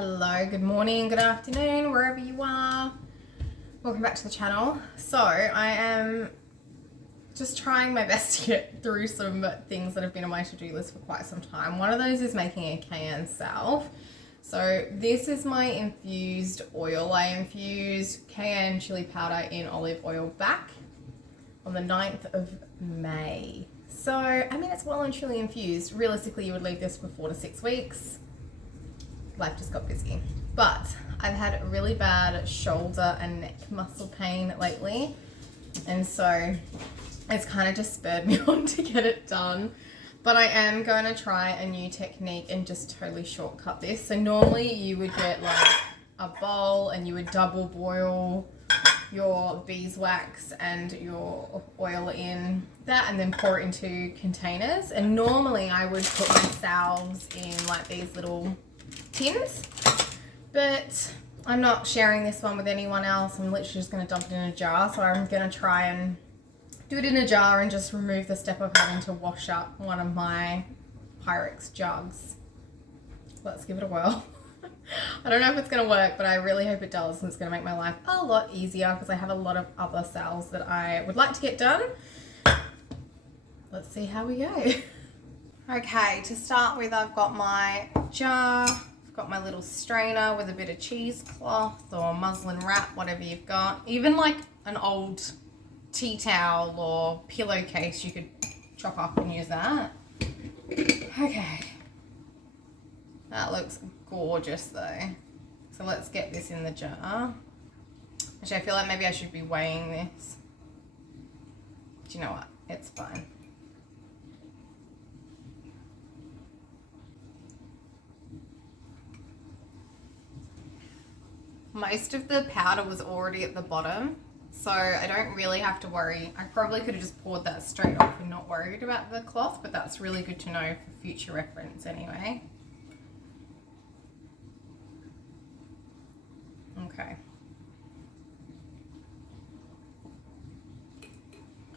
Hello, good morning, good afternoon, wherever you are. Welcome back to the channel. So I am just trying my best to get through some things that have been on my to-do list for quite some time. One of those is making a cayenne salve. So this is my infused oil. I infused cayenne chili powder in olive oil back on the 9th of May. So, I mean, it's well and truly infused. Realistically, you would leave this for 4 to 6 weeks. Life just got busy. But I've had really bad shoulder and neck muscle pain lately. And so it's kind of just spurred me on to get it done. But I am going to try a new technique and just totally shortcut this. So normally you would get like a bowl and you would double boil your beeswax and your oil in that and then pour it into containers. And normally I would put my salves in like these little tins, but I'm not sharing this one with anyone else. I'm literally just going to dump it in a jar. So I'm going to try and do it in a jar and just remove the step of having to wash up one of my Pyrex jugs. Let's give it a whirl. I don't know if it's going to work, but I really hope it does, and it's going to make my life a lot easier because I have a lot of other salves that I would like to get done. Let's see how we go. Okay, to start with, I've got my jar. I've got my little strainer with a bit of cheesecloth or muslin wrap, whatever you've got. Even like an old tea towel or pillowcase, you could chop up and use that. Okay. That looks gorgeous though. So let's get this in the jar. Actually, I feel like maybe I should be weighing this. Do you know what? It's fine. Most of the powder was already at the bottom, so I don't really have to worry. I probably could have just poured that straight off and not worried about the cloth, but that's really good to know for future reference anyway. Okay.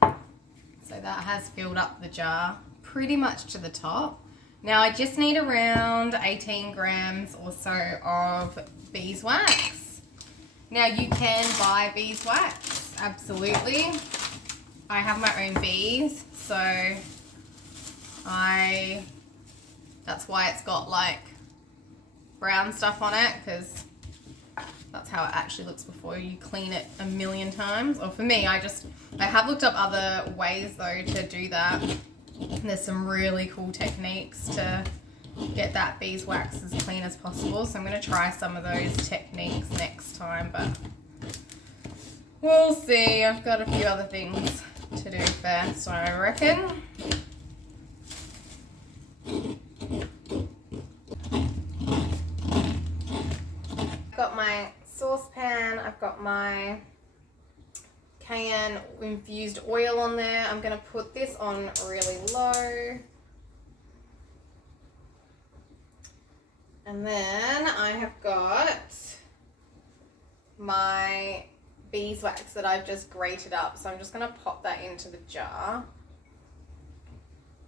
So that has filled up the jar pretty much to the top. Now I just need around 18 grams or so of beeswax. Now you can buy beeswax, absolutely. I have my own bees, so that's why it's got like brown stuff on it, because that's how it actually looks before you clean it a million times. Or for me, I have looked up other ways though to do that. And there's some really cool techniques to get that beeswax as clean as possible. So I'm going to try some of those techniques next time, but we'll see. I've got a few other things to do first, I reckon. I've got my saucepan, I've got my cayenne infused oil on there. I'm going to put this on really low. And then I have got my beeswax that I've just grated up. So I'm just going to pop that into the jar.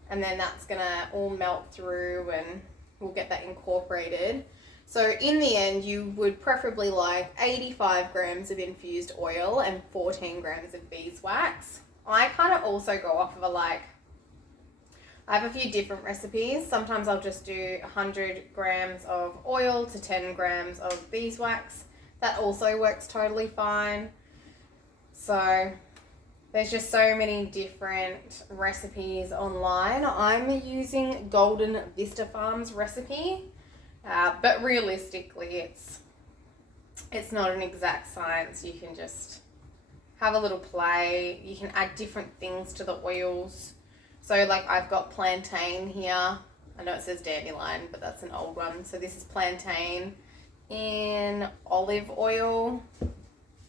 And then that's going to all melt through and we'll get that incorporated. So in the end, you would preferably like 85 grams of infused oil and 14 grams of beeswax. I kind of also go off of I have a few different recipes. Sometimes I'll just do 100 grams of oil to 10 grams of beeswax. That also works totally fine. So there's just so many different recipes online. I'm using Golden Vista Farms recipe. But realistically, it's not an exact science. You can just have a little play. You can add different things to the oils. So like I've got plantain here. I know it says dandelion, but that's an old one. So this is plantain in olive oil.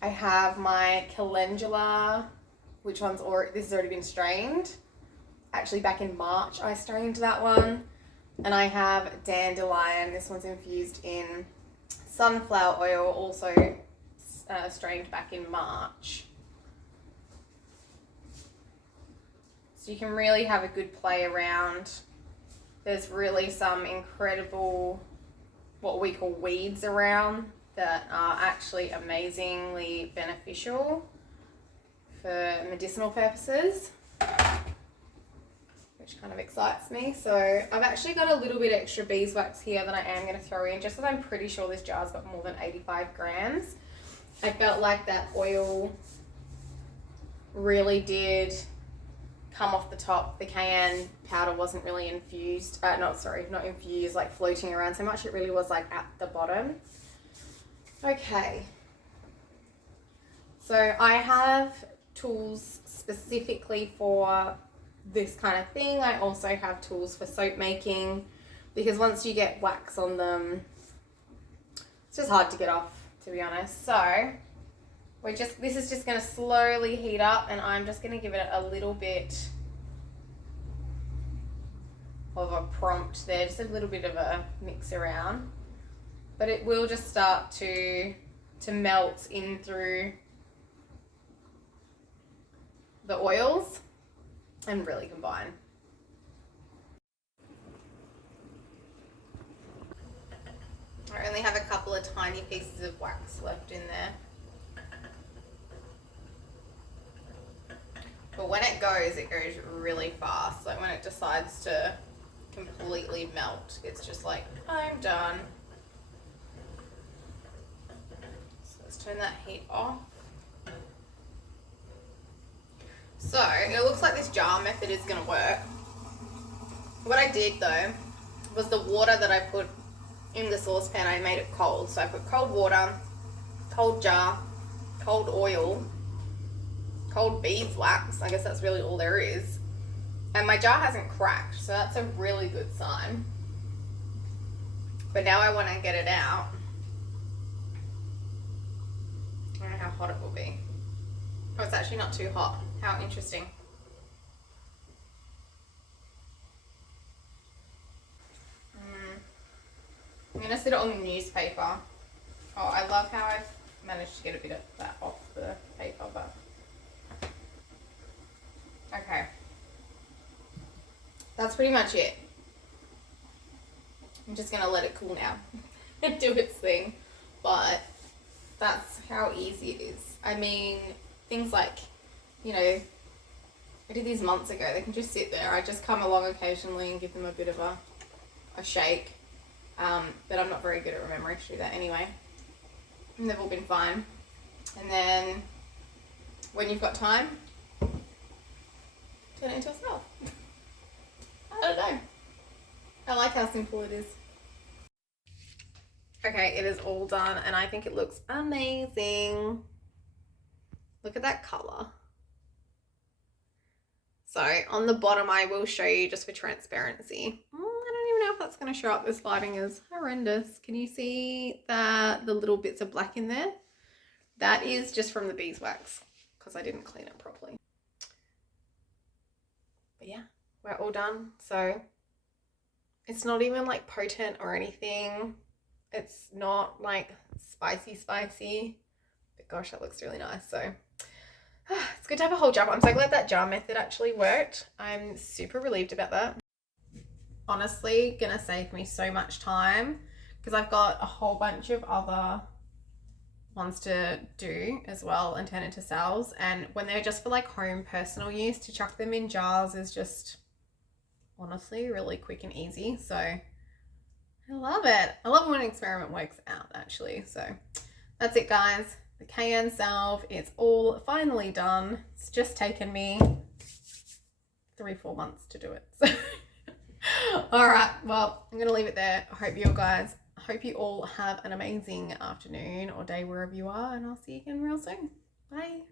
I have my calendula, this has already been strained. Actually, back in March, I strained that one. And I have dandelion. This one's infused in sunflower oil, also strained back in March. So you can really have a good play around. There's really some incredible what we call weeds around that are actually amazingly beneficial for medicinal purposes, which kind of excites me. So I've actually got a little bit extra beeswax here that I am going to throw in, just because I'm pretty sure this jar's got more than 85 grams. I felt like that oil really did come off the top. The cayenne powder wasn't really infused, not infused, like floating around so much. It really was like at the bottom. Okay, so I have tools specifically for this kind of thing. I also have tools for soap making, because once you get wax on them, it's just hard to get off, to be honest. So this is just going to slowly heat up, and I'm just going to give it a little bit of a prompt there, just a little bit of a mix around, but it will just start to melt in through the oils and really combine. I only have a couple of tiny pieces of wax left in there. But when it goes really fast. Like when it decides to completely melt, it's just like, I'm done. So let's turn that heat off. So it looks like this jar method is going to work. What I did though was the water that I put in the saucepan, I made it cold. So I put cold water, cold jar, cold oil, cold beeswax. I guess that's really all there is. And my jar hasn't cracked, so that's a really good sign. But now I want to get it out. I don't know how hot it will be. Oh, it's actually not too hot. How interesting. I'm going to sit it on the newspaper. Oh, I love how I've managed to get a bit of that off the paper, but... Okay. That's pretty much it. I'm just going to let it cool now and do its thing. But that's how easy it is. I mean, things like, you know, I did these months ago. They can just sit there. I just come along occasionally and give them a bit of a shake. But I'm not very good at remembering to do that anyway. And they've all been fine. And then when you've got time, turn it into a salve. I don't know. I like how simple it is. Okay, it is all done and I think it looks amazing. Look at that colour. So on the bottom I will show you just for transparency. I don't even know if that's going to show up. This lighting is horrendous. Can you see that the little bits of black in there? That is just from the beeswax because I didn't clean it properly. But yeah, we're all done. So it's not even like potent or anything. It's not like spicy, but gosh, that looks really nice. So it's good to have a whole jar. I'm so glad that jar method actually worked. I'm super relieved about that. Honestly, gonna save me so much time because I've got a whole bunch of other ones to do as well and turn into salves. And when they're just for like home personal use, to chuck them in jars is just honestly really quick and easy. So I love it. I love when an experiment works out actually. So that's it guys. The cayenne salve, it's all finally done. It's just taken me 3-4 months to do it. So all right, well, I'm going to leave it there. I hope you all have an amazing afternoon or day wherever you are, and I'll see you again real soon. Bye.